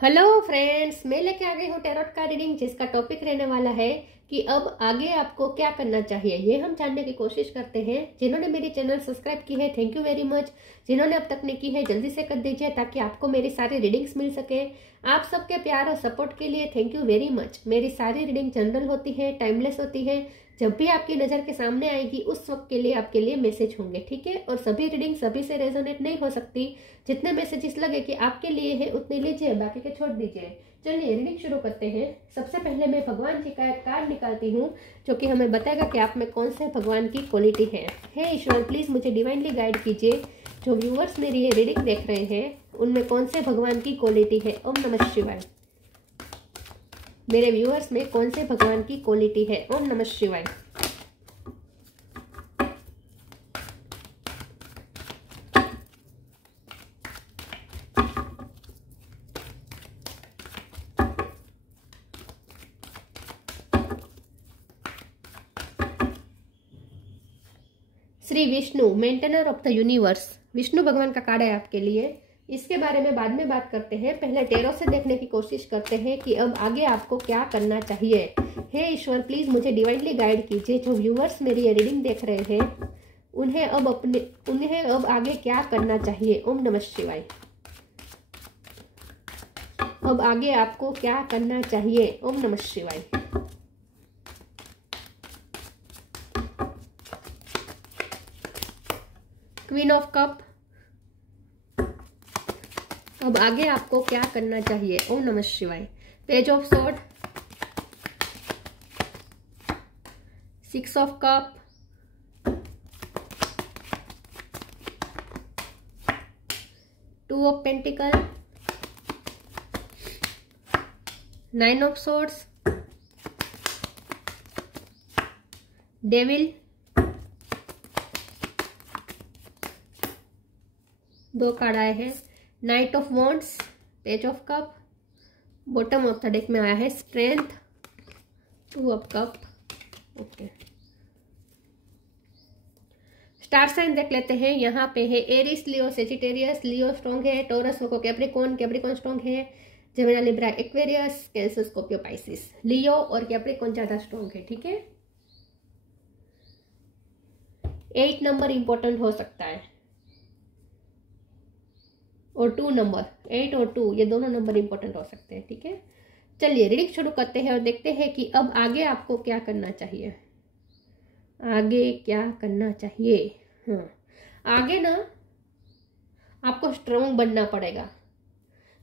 Hello friends, मैं लेके आ गई हूँ टैरोट का रीडिंग, जिसका टॉपिक रहने वाला है कि अब आगे आपको क्या करना चाहिए। ये हम जानने की कोशिश करते हैं। जिन्होंने मेरी चैनल सब्सक्राइब की है, थैंक यू वेरी मच। जिन्होंने अब तक नहीं की है, जल्दी से कर दीजिए ताकि आपको मेरी सारी रीडिंग्स मिल सके। आप सबके प्यार और सपोर्ट के लिए थैंक यू वेरी मच। मेरी सारी रीडिंग जनरल होती है, टाइमलेस होती है। जब भी आपकी नज़र के सामने आएगी उस वक्त के लिए आपके लिए मैसेज होंगे, ठीक है। और सभी रीडिंग सभी से रेजोनेट नहीं हो सकती। जितने मैसेजेस लगे कि आपके लिए है उतने लीजिए, बाकी के छोड़ दीजिए। चलिए रीडिंग शुरू करते हैं। सबसे पहले मैं भगवान जी का एक कार्ड निकालती हूँ जो कि हमें बताएगा कि आप में कौन से भगवान की क्वालिटी है। हे ईश्वर, प्लीज मुझे डिवाइनली गाइड कीजिए। जो व्यूअर्स मेरी ये रीडिंग देख रहे हैं उनमें कौन से भगवान की क्वालिटी है। ओम नमः शिवाय। मेरे व्यूअर्स में कौन से भगवान की क्वालिटी है। ओम नमः शिवाय। Shri Vishnu, maintainer of the universe. Vishnu भगवान का कार्ड है आपके लिए। इसके बारे में बाद में बात करते हैं। पहले टैरो से देखने की कोशिश करते हैं कि अब आगे आपको क्या करना चाहिए। हे ईश्वर, प्लीज मुझे डिवाइनली गाइड कीजिए। जो व्यूअर्स मेरी ये रीडिंग देख रहे हैं उन्हें अब आगे क्या करना चाहिए। ओम नमः शिवाय। अब आगे आपको क्या करना चाहिए। ओम नमः शिवाय। Queen of cup. अब आगे आपको क्या करना चाहिए। ओम नमः शिवाय। Page of sword, six of cup, two of pentacle, nine of swords, devil, दो कार्ड आए हैं। Knight of wands, page of cup, bottom of the deck में आया है strength, two of cup. Okay, star sign देख लेते हैं। यहाँ पे है Aries, Leo, Sagittarius. Leo strong है, Taurus, Virgo, Capricorn. Capricorn strong है, Gemini, Libra, Aquarius, Cancer, Scorpio, Pisces. Leo और कैप्रिकॉर्न ज्यादा स्ट्रॉन्ग है, ठीक है। 8 नंबर इंपॉर्टेंट हो सकता है और 2 नंबर, 8 और 2, ये दोनों नंबर इंपॉर्टेंट हो सकते हैं, ठीक है। चलिए रीडिंग शुरू करते हैं और देखते हैं कि अब आगे आपको क्या करना चाहिए। आगे क्या करना चाहिए। हाँ, आगे ना आपको स्ट्रॉन्ग बनना पड़ेगा,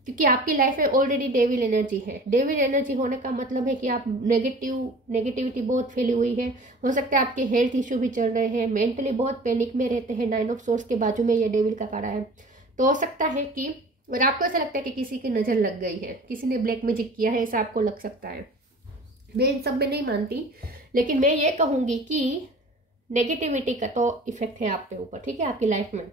क्योंकि आपकी लाइफ में ऑलरेडी डेविल एनर्जी है। डेविल एनर्जी होने का मतलब है कि आप नेगेटिविटी बहुत फैली हुई है। हो सकता है आपके हेल्थ इश्यू भी चल रहे हैं, मेंटली बहुत पैनिक में रहते हैं। 9 ऑफ सोर्स के बाजू में ये डेविल का कार्ड है। तो हो सकता है कि और आपको ऐसा लगता है कि किसी की नज़र लग गई है, किसी ने ब्लैक मैजिक किया है, ऐसा आपको लग सकता है। मैं इन सब में नहीं मानती, लेकिन मैं ये कहूँगी कि नेगेटिविटी का तो इफेक्ट है आप पे ऊपर, ठीक है, आपकी लाइफ में।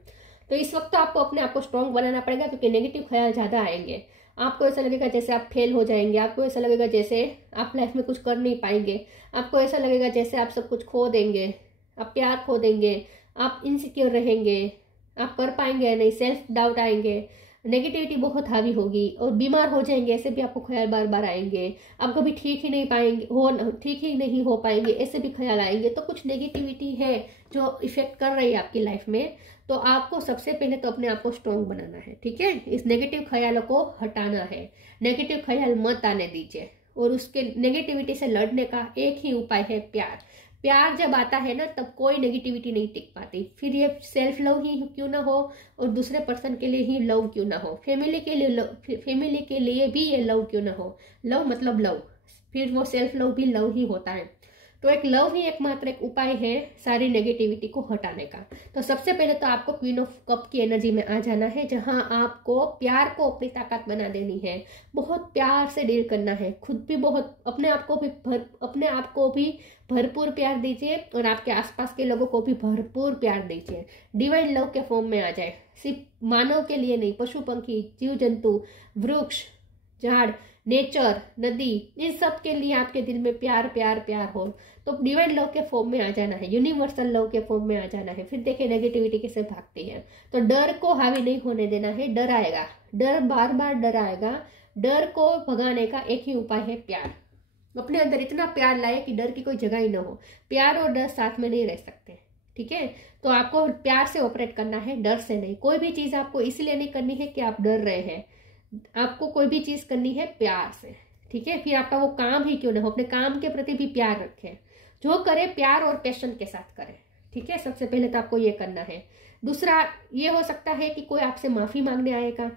तो इस वक्त तो आपको अपने आप को स्ट्रॉन्ग बनाना पड़ेगा, क्योंकि नेगेटिव ख्याल ज़्यादा आएंगे। आपको ऐसा लगेगा जैसे आप फेल हो जाएंगे, आपको ऐसा लगेगा जैसे आप लाइफ में कुछ कर नहीं पाएंगे, आपको ऐसा लगेगा जैसे आप सब कुछ खो देंगे, आप प्यार खो देंगे, आप इनसिक्योर रहेंगे, आप कर पाएंगे नहीं, सेल्फ डाउट आएंगे, नेगेटिविटी बहुत हावी होगी और बीमार हो जाएंगे, ऐसे भी आपको ख्याल बार बार आएंगे। आप कभी ठीक ही नहीं हो पाएंगे, ऐसे भी ख्याल आएंगे। तो कुछ नेगेटिविटी है जो इफेक्ट कर रही है आपकी लाइफ में। तो आपको सबसे पहले तो अपने आप को स्ट्रॉन्ग बनाना है, ठीक है। इस नेगेटिव ख्यालों को हटाना है, नेगेटिव ख्याल मत आने दीजिए। और उसके नेगेटिविटी से लड़ने का एक ही उपाय है प्यार। प्यार जब आता है ना, तब कोई नेगेटिविटी नहीं टिक पाती। फिर ये सेल्फ लव ही क्यों ना हो और दूसरे पर्सन के लिए ही लव क्यों ना हो, फैमिली के लिए भी ये लव क्यों ना हो। लव मतलब लव, फिर वो सेल्फ लव भी लव ही होता है। तो एक लव ही एकमात्र एक उपाय है सारी नेगेटिविटी को हटाने का। तो सबसे पहले तो आपको क्वीन ऑफ कप की एनर्जी में आ जाना है, जहां आपको प्यार को अपनी ताकत बना देनी है। बहुत प्यार से डील करना है, खुद भी बहुत, अपने आप को भी भरपूर प्यार दीजिए और आपके आसपास के लोगों को भी भरपूर प्यार दीजिए। डिवाइन लव के फॉर्म में आ जाए, सिर्फ मानव के लिए नहीं, पशु पंखी, जीव जंतु, वृक्ष, झाड़, नेचर, नदी, इन सब के लिए आपके दिल में प्यार प्यार प्यार हो तो डिवाइन लव के फॉर्म में आ जाना है, यूनिवर्सल लव के फॉर्म में आ जाना है। फिर देखिए नेगेटिविटी कैसे भागती है। तो डर को हावी नहीं होने देना है। डर आएगा, डर बार बार डर आएगा। डर को भगाने का एक ही उपाय है प्यार। अपने अंदर इतना प्यार लाए कि डर की कोई जगह ही ना हो। प्यार और डर साथ में नहीं रह सकते, ठीक है। तो आपको प्यार से ऑपरेट करना है, डर से नहीं। कोई भी चीज आपको इसलिए नहीं करनी है कि आप डर रहे हैं, आपको कोई भी चीज करनी है प्यार से, ठीक है। फिर आपका वो काम ही क्यों ना हो, अपने काम के प्रति भी प्यार रखें। जो करे प्यार और पैशन के साथ करें, ठीक है। सबसे पहले तो आपको ये करना है। दूसरा ये हो सकता है कि कोई आपसे माफी मांगने आएगा।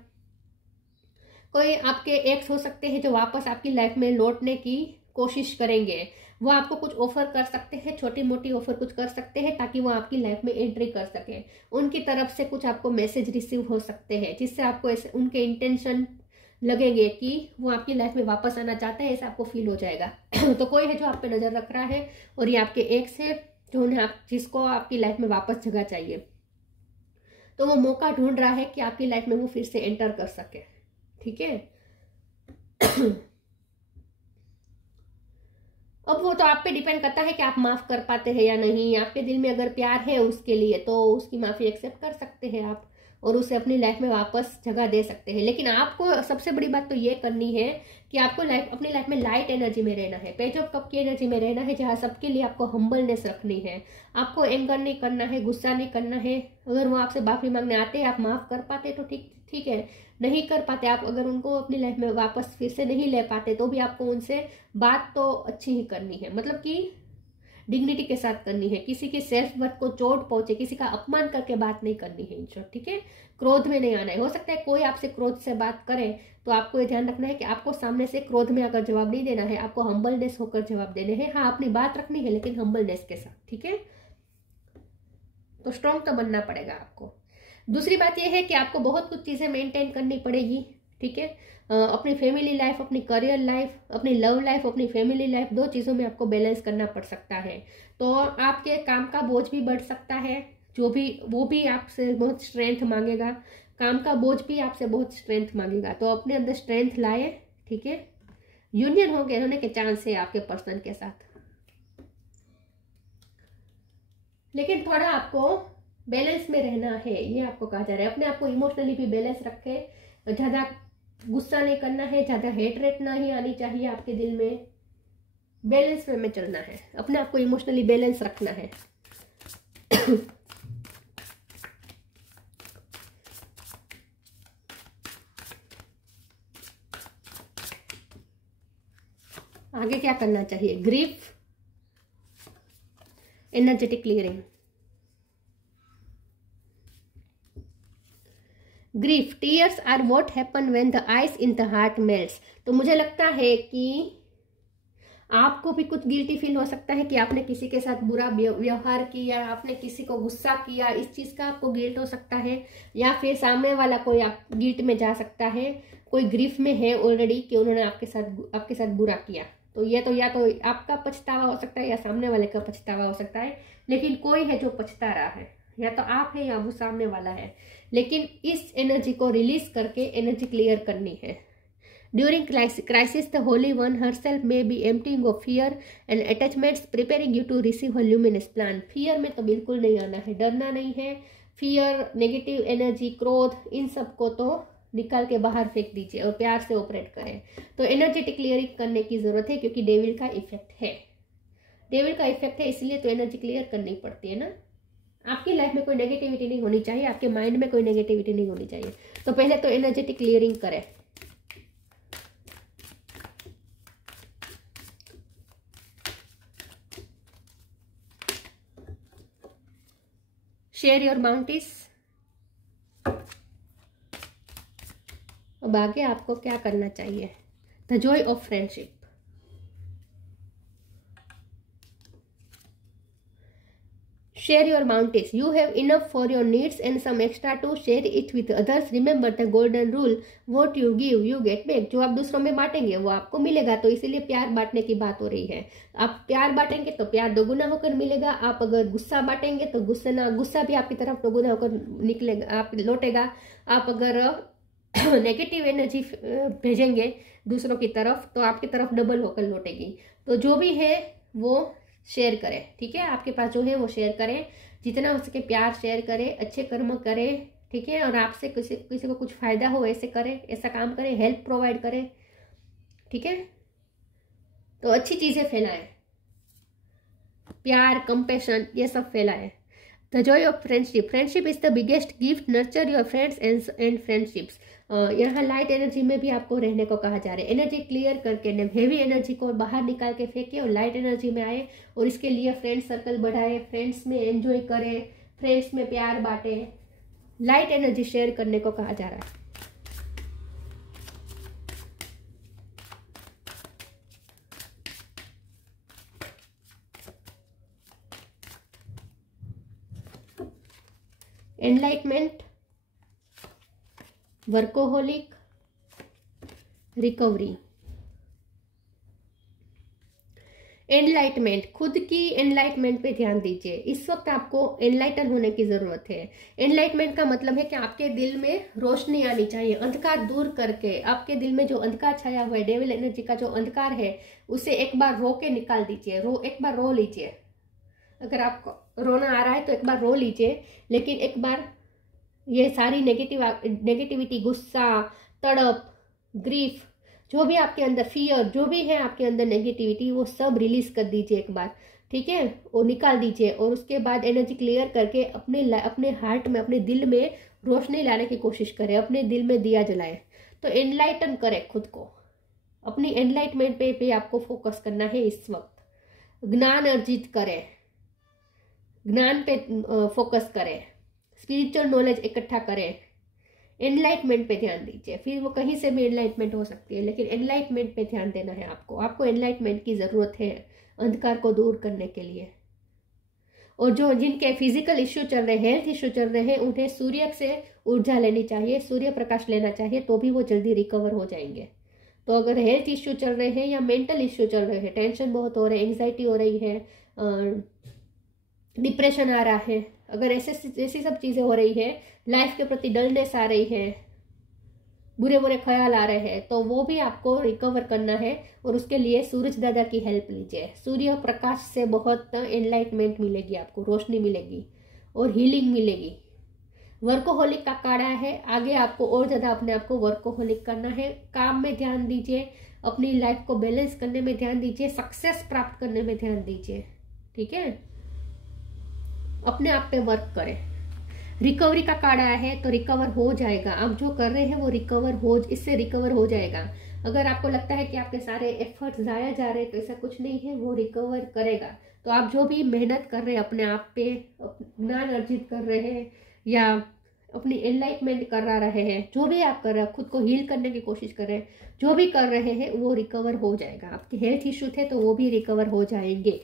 कोई आपके एक्स हो सकते हैं जो वापस आपकी लाइफ में लौटने की कोशिश करेंगे। वो आपको कुछ ऑफर कर सकते हैं, छोटी मोटी ऑफर कुछ कर सकते हैं ताकि वो आपकी लाइफ में एंट्री कर सके। उनकी तरफ से कुछ आपको मैसेज रिसीव हो सकते हैं जिससे आपको ऐसे उनके इंटेंशन लगेंगे कि वो आपकी लाइफ में वापस आना चाहते हैं, ऐसा आपको फील हो जाएगा। तो कोई है जो आप पे नजर रख रहा है और ये आपके एक्स है जो उन्हें जिसको आपकी लाइफ में वापस जगह चाहिए। तो वो मौका ढूंढ रहा है कि आपकी लाइफ में वो फिर से एंटर कर सके, ठीक है। अब वो तो आप पे डिपेंड करता है कि आप माफ कर पाते हैं या नहीं। आपके दिल में अगर प्यार है उसके लिए तो उसकी माफी एक्सेप्ट कर सकते हैं आप और उसे अपनी लाइफ में वापस जगह दे सकते हैं। लेकिन आपको सबसे बड़ी बात तो ये करनी है कि आपको अपनी लाइफ में लाइट एनर्जी में रहना है, पेज ऑफ कप की एनर्जी में रहना है, जहाँ सबके लिए आपको हम्बलनेस रखनी है। आपको एंगर नहीं करना है, गुस्सा नहीं करना है। अगर वो आपसे माफी मांगने आते हैं, आप माफ कर पाते तो ठीक है। नहीं कर पाते आप, अगर उनको अपनी लाइफ में वापस फिर से नहीं ले पाते तो भी आपको उनसे बात तो अच्छी ही करनी है, मतलब कि डिग्निटी के साथ करनी है। किसी के सेल्फ वर्थ को चोट पहुंचे, किसी का अपमान करके बात नहीं करनी है, इन शॉर्ट, ठीक है। क्रोध में नहीं आना है। हो सकता है कोई आपसे क्रोध से बात करे तो आपको ये ध्यान रखना है कि आपको सामने से क्रोध में आकर जवाब नहीं देना है, आपको हम्बलनेस होकर जवाब देने हैं। हाँ, अपनी बात रखनी है लेकिन हम्बलनेस के साथ, ठीक है। तो स्ट्रॉन्ग तो बनना पड़ेगा आपको। दूसरी बात यह है कि आपको बहुत कुछ चीजें मेंटेन करनी पड़ेगी, ठीक है। अपनी फैमिली लाइफ, अपनी करियर लाइफ, अपनी लव लाइफ, अपनी फैमिली लाइफ, दो चीज़ों में आपको बैलेंस करना पड़ सकता है। तो आपके काम का बोझ भी बढ़ सकता है, वो भी आपसे बहुत स्ट्रेंथ मांगेगा। काम का बोझ भी आपसे बहुत स्ट्रेंथ मांगेगा, तो अपने अंदर स्ट्रेंथ लाए, ठीक है। यूनियन होने के चांस है आपके पर्सन के साथ, लेकिन थोड़ा आपको बैलेंस में रहना है, ये आपको कहा जा रहा है। अपने आप को इमोशनली भी बैलेंस रखे। ज़्यादा गुस्सा नहीं करना है, ज़्यादा हेटरेट नहीं आनी चाहिए आपके दिल में। बैलेंस में चलना है, अपने आप को इमोशनली बैलेंस रखना है। आगे क्या करना चाहिए? Grief, energetic clearing. Grief, tears are what happen when the ice in the heart melts. तो मुझे लगता है कि आपको भी कुछ गिल्टी फील हो सकता है कि आपने किसी के साथ बुरा व्यवहार किया, आपने किसी को गुस्सा किया, इस चीज़ का आपको गिल्ट हो सकता है। या फिर सामने वाला कोई आप गिल्ट में जा सकता है, कोई ग्रीफ में है ऑलरेडी कि उन्होंने आपके साथ बुरा किया। तो या तो आपका पछतावा हो सकता है या सामने वाले का पछतावा हो सकता है, लेकिन कोई है जो पछता रहा है, या तो आप है या वो सामने वाला है। लेकिन इस एनर्जी को रिलीज करके एनर्जी क्लियर करनी है। During crisis the holy one herself may be emptying of fear and attachments, preparing you to receive a luminous plan. Fear में तो बिल्कुल नहीं आना है, डरना नहीं है। फियर, नेगेटिव एनर्जी, क्रोध, इन सब को तो निकाल के बाहर फेंक दीजिए और प्यार से ऑपरेट करें। तो एनर्जेटिक क्लियरिंग करने की जरूरत है क्योंकि डेविल का इफेक्ट है, इसलिए तो एनर्जी क्लियर करनी पड़ती है ना। आपकी लाइफ में कोई नेगेटिविटी नहीं होनी चाहिए, आपके माइंड में कोई नेगेटिविटी नहीं होनी चाहिए। तो पहले तो एनर्जेटिक क्लियरिंग करें। Share your bounties. अब आगे आपको क्या करना चाहिए? The Joy of friendship. Share your bounties. You have enough for your needs and some extra to share it with others. Remember the golden rule. What you give, you get back. जो आप दूसरों में बांटेंगे वो आपको मिलेगा। तो इसीलिए प्यार बांटने की बात हो रही है। आप प्यार बांटेंगे तो प्यार दोगुना होकर मिलेगा। आप अगर गुस्सा बांटेंगे तो गुस्सा भी आपकी तरफ दोगुना होकर निकलेगा, आप लौटेगा। आप अगर नेगेटिव एनर्जी भेजेंगे दूसरों की तरफ, तो आपकी तरफ डबल होकर लौटेगी। तो जो भी है वो शेयर करें, ठीक है, आपके पास जो है वो शेयर करें, जितना हो सके प्यार शेयर करें, अच्छे कर्म करें, ठीक है, और आपसे किसी को कुछ फायदा हो ऐसे करें, ऐसा काम करें, हेल्प प्रोवाइड करें, ठीक है। तो अच्छी चीजें फैलाएं, प्यार, कंपैशन, ये सब फैलाएं। The Joy of friendship, friendship is the biggest gift, nurture your friends and friendships. यहाँ लाइट एनर्जी में भी आपको रहने को कहा जा रहा है। एनर्जी क्लियर करके हेवी एनर्जी को बाहर निकाल के फेंके और लाइट एनर्जी में आए, और इसके लिए फ्रेंड सर्कल बढ़ाए, फ्रेंड्स में एंजॉय करें, फ्रेंड्स में प्यार बांटे, लाइट एनर्जी शेयर करने को कहा जा रहा है। Enlightenment, workaholic, recovery. एनलाइटमेंट, खुद की एनलाइटमेंट पे ध्यान दीजिए। इस वक्त आपको एनलाइटन होने की जरूरत है। एनलाइटमेंट का मतलब है कि आपके दिल में रोशनी आनी चाहिए, अंधकार दूर करके आपके दिल में जो अंधकार छाया हुआ है, डेविल एनर्जी का जो अंधकार है, उसे एक बार रो के निकाल दीजिए। एक बार रो लीजिए। अगर आपको रोना आ रहा है तो एक बार रो लीजिए, लेकिन एक बार ये सारी नेगेटिविटी, गुस्सा, तड़प, ग्रीफ, जो भी आपके अंदर, फियर, जो भी है आपके अंदर नेगेटिविटी, वो सब रिलीज कर दीजिए एक बार, ठीक है, वो निकाल दीजिए। और उसके बाद एनर्जी क्लियर करके अपने हार्ट में, अपने दिल में रोशनी लाने की कोशिश करें, अपने दिल में दिया जलाएं। तो एनलाइटन करें खुद को, अपनी एनलाइटमेंट पे आपको फोकस करना है इस वक्त। ज्ञान अर्जित करें, ज्ञान पे फोकस करें, स्पिरिचुअल नॉलेज इकट्ठा करें, एनलाइटमेंट पे ध्यान दीजिए। फिर वो कहीं से भी एनलाइटमेंट हो सकती है, लेकिन एनलाइटमेंट पे ध्यान देना है आपको एनलाइटमेंट की जरूरत है अंधकार को दूर करने के लिए। और जो जिनके फिजिकल इश्यू चल रहे हैं, हेल्थ इश्यू चल रहे हैं, उन्हें सूर्य से ऊर्जा लेनी चाहिए, सूर्य प्रकाश लेना चाहिए, तो भी वो जल्दी रिकवर हो जाएंगे। तो अगर हेल्थ इश्यू चल रहे हैं या मेंटल इश्यू चल रहे हैं, टेंशन बहुत हो रहे हैं, एंग्जाइटी हो रही है, डिप्रेशन आ रहा है, अगर ऐसी सब चीजें हो रही है, लाइफ के प्रति डलनेस आ रही है, बुरे बुरे ख्याल आ रहे हैं, तो वो भी आपको रिकवर करना है। और उसके लिए सूरज दादा की हेल्प लीजिए। सूर्य प्रकाश से बहुत एनलाइटमेंट मिलेगी, आपको रोशनी मिलेगी और हीलिंग मिलेगी। वर्कोहोलिक का काढ़ा है, आगे आपको और ज्यादा अपने आप को वर्कोहोलिक करना है। काम में ध्यान दीजिए, अपनी लाइफ को बैलेंस करने में ध्यान दीजिए, सक्सेस प्राप्त करने में ध्यान दीजिए, ठीक है, अपने आप पे वर्क करें। रिकवरी का काढ़ा है, तो रिकवर हो जाएगा। आप जो कर रहे हैं वो इससे रिकवर हो जाएगा। अगर आपको लगता है कि आपके सारे एफर्ट्स जाया जा रहे हैं, तो ऐसा कुछ नहीं है, वो रिकवर करेगा। तो आप जो भी मेहनत कर रहे हैं, अपने आप पे ज्ञान अर्जित कर रहे हैं या अपनी एनलाइटमेंट करा रहे हैं, जो भी आप कर रहे हैं, खुद को हील करने की कोशिश कर रहे हैं, जो भी कर रहे हैं, वो रिकवर हो जाएगा। आपके हेल्थ इश्यू थे तो वो भी रिकवर हो जाएंगे।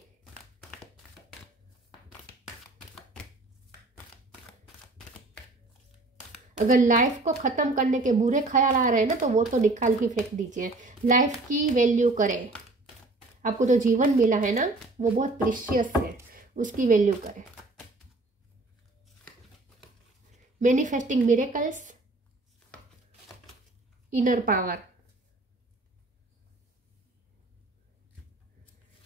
अगर लाइफ को खत्म करने के बुरे ख्याल आ रहे हैं ना, तो वो तो निकाल के फेंक दीजिए। लाइफ की वैल्यू करें। आपको जो जीवन मिला है ना, वो बहुत प्रीशियस है, उसकी वैल्यू करें। Manifesting miracles, inner power.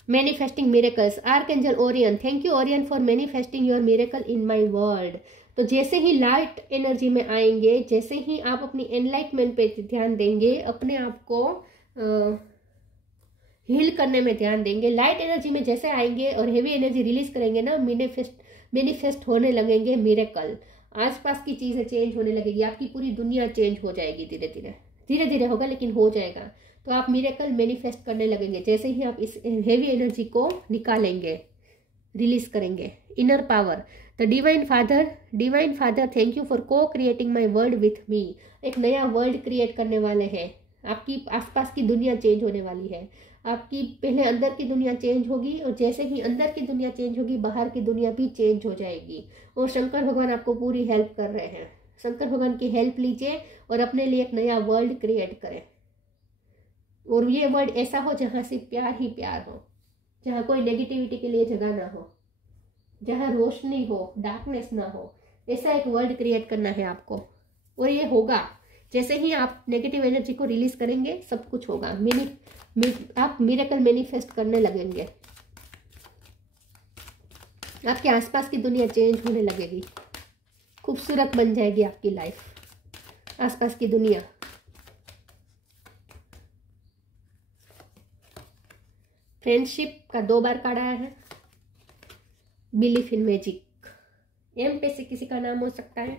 Manifesting miracles, archangel Orion, thank you Orion for manifesting your miracle in my world. तो जैसे ही लाइट एनर्जी में आएंगे, जैसे ही आप अपनी एनलाइटमेंट पे ध्यान देंगे, अपने आप को हील करने में ध्यान देंगे, लाइट एनर्जी में जैसे आएंगे और हेवी एनर्जी रिलीज करेंगे ना, मैनिफेस्ट होने लगेंगे मिरेकल। आसपास की चीजें चेंज होने लगेगी, आपकी पूरी दुनिया चेंज हो जाएगी। धीरे धीरे होगा, लेकिन हो जाएगा। तो आप मिरेकल मैनिफेस्ट करने लगेंगे जैसे ही आप इस हेवी एनर्जी को निकालेंगे, रिलीज करेंगे। Inner power, the divine father thank you for को creating my world with me. एक नया वर्ल्ड क्रिएट करने वाले हैं। आपकी आसपास की दुनिया चेंज होने वाली है। आपकी पहले अंदर की दुनिया चेंज होगी, और जैसे ही अंदर की दुनिया चेंज होगी, बाहर की दुनिया भी चेंज हो जाएगी। और शंकर भगवान आपको पूरी हेल्प कर रहे हैं। शंकर भगवान की हेल्प लीजिए और अपने लिए एक नया वर्ल्ड क्रिएट करें। और ये वर्ल्ड ऐसा हो जहाँ सिर्फ प्यार ही प्यार हो, जहाँ कोई नेगेटिविटी के लिए जगह ना हो, जहाँ रोशनी हो, डार्कनेस ना हो। ऐसा एक वर्ल्ड क्रिएट करना है आपको, और ये होगा। जैसे ही आप नेगेटिव एनर्जी को रिलीज करेंगे सब कुछ होगा। आप मिरेकल मैनिफेस्ट करने लगेंगे। आपके आसपास की दुनिया चेंज होने लगेगी, खूबसूरत बन जाएगी आपकी लाइफ, आसपास की दुनिया। फ्रेंडशिप का 2 बार कार्ड आया है। बिलीफ इन मैजिक, एम पे से किसी का नाम हो सकता है।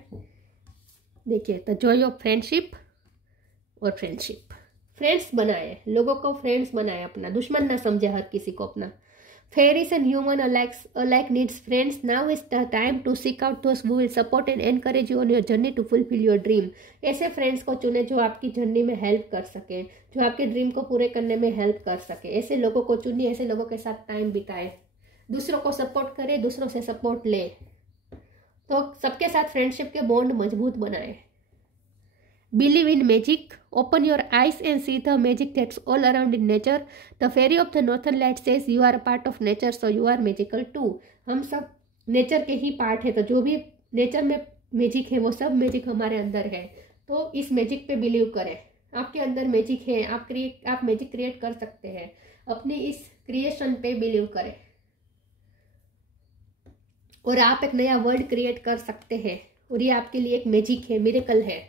देखिए, द जॉय ऑफ फ्रेंडशिप और फ्रेंडशिप। फ्रेंड्स बनाए, लोगों को फ्रेंड्स बनाए, अपना दुश्मन ना समझे हर किसी को अपना। Fairies and human alike needs friends. Now is the time to seek out those who will support and encourage you on your journey to fulfill your dream. ऐसे फ्रेंड्स को चुने जो आपकी जर्नी में हेल्प कर सके, जो आपके ड्रीम को पूरे करने में हेल्प कर सके। ऐसे लोगों को चुनिए, ऐसे लोगों के साथ टाइम बिताए, दूसरों को सपोर्ट करे, दूसरों से सपोर्ट ले, तो सबके साथ फ्रेंडशिप के बॉन्ड मजबूत बनाए। Believe in magic. Open your eyes and see the magic that's all around in nature. The fairy of the northern light says you are a part of nature, so you are magical too. हम सब nature के ही part है, तो जो भी nature में magic है वो सब मैजिक हमारे अंदर है। तो इस मैजिक पे बिलीव करें, आपके अंदर मैजिक है, आप मैजिक क्रिएट कर सकते हैं। अपनी इस क्रिएशन पे बिलीव करें और आप एक नया वर्ल्ड क्रिएट कर सकते हैं, और ये आपके लिए एक मैजिक है, मिरेकल है।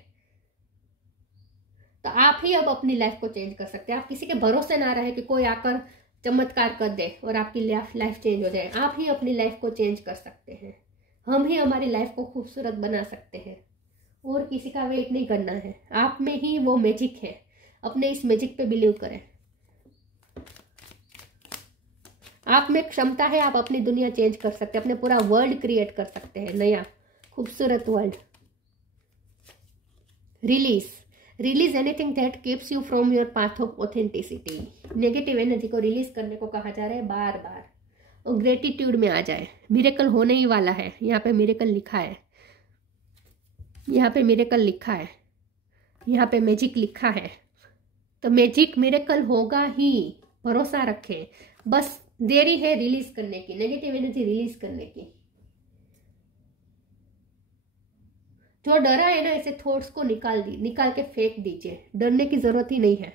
तो आप ही अब अपनी लाइफ को चेंज कर सकते हैं। आप किसी के भरोसे ना रहे कि कोई आकर चमत्कार कर दे और आपकी लाइफ चेंज हो जाए। आप ही अपनी लाइफ को चेंज कर सकते हैं। हम ही हमारी लाइफ को खूबसूरत बना सकते हैं, और किसी का वेट नहीं करना है। आप में ही वो मैजिक है, अपने इस मैजिक पे बिलीव करें। आप में क्षमता है, आप अपनी दुनिया चेंज कर सकते हैं, अपने पूरा वर्ल्ड क्रिएट कर सकते हैं, नया खूबसूरत world. Release anything that keeps you from your path of authenticity. Negative energy को रिलीज करने को कहा जा रहा है बार बार, और ग्रेटिट्यूड में आ जाए। मिरेकल होने ही वाला है। यहाँ पे मिरेकल लिखा है, यहाँ पे मिरेकल लिखा है, यहाँ पे मैजिक लिखा है। तो मैजिक मिरेकल होगा ही, भरोसा रखें। बस देरी है रिलीज करने की, नेगेटिव एनर्जी रिलीज करने की। जो डरा है ना, ऐसे थॉट्स को निकाल के फेंक दीजिए। डरने की जरूरत ही नहीं है।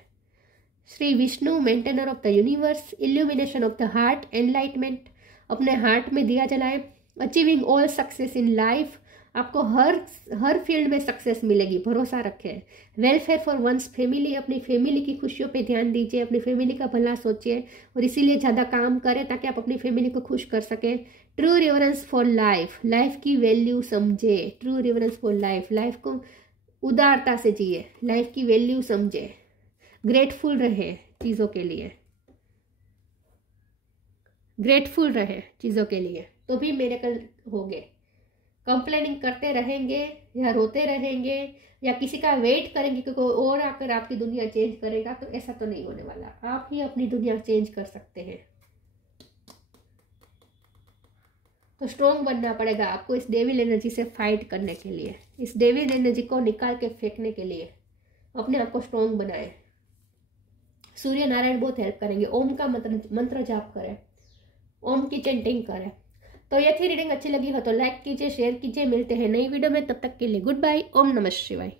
Shri Vishnu, maintainer of the universe, illumination of the heart, enlightenment, अपने हार्ट में दिया जलाए। Achieving all success in life, आपको हर फील्ड में सक्सेस मिलेगी, भरोसा रखें। वेलफेयर फॉर वंस फैमिली, अपनी फैमिली की खुशियों पे ध्यान दीजिए, अपनी फैमिली का भला सोचिए, और इसीलिए ज़्यादा काम करें ताकि आप अपनी फैमिली को खुश कर सकें। True reverence for life, life की वैल्यू समझे। True reverence for life, life को उदारता से जिए, लाइफ की वैल्यू समझे। ग्रेटफुल रहे चीज़ों के लिए, ग्रेटफुल रहे चीज़ों के लिए, तो भी मिरेकल होंगे। कंप्लेनिंग करते रहेंगे या रोते रहेंगे या किसी का वेट करेंगे कि कोई और आकर आपकी दुनिया चेंज करेगा, तो ऐसा तो नहीं होने वाला। आप ही अपनी दुनिया चेंज कर सकते हैं। तो स्ट्रॉन्ग बनना पड़ेगा आपको इस डेविल एनर्जी से फाइट करने के लिए, इस डेविल एनर्जी को निकाल के फेंकने के लिए। अपने आप को स्ट्रॉन्ग बनाए। सूर्य नारायण बहुत हेल्प करेंगे। ओम का मंत्र जाप करें, ओम की चैंटिंग करें। तो ये थी रीडिंग। अच्छी लगी हो तो लाइक कीजिए, शेयर कीजिए। मिलते हैं नई वीडियो में, तब तक के लिए गुड बाय। ओम नमः शिवाय।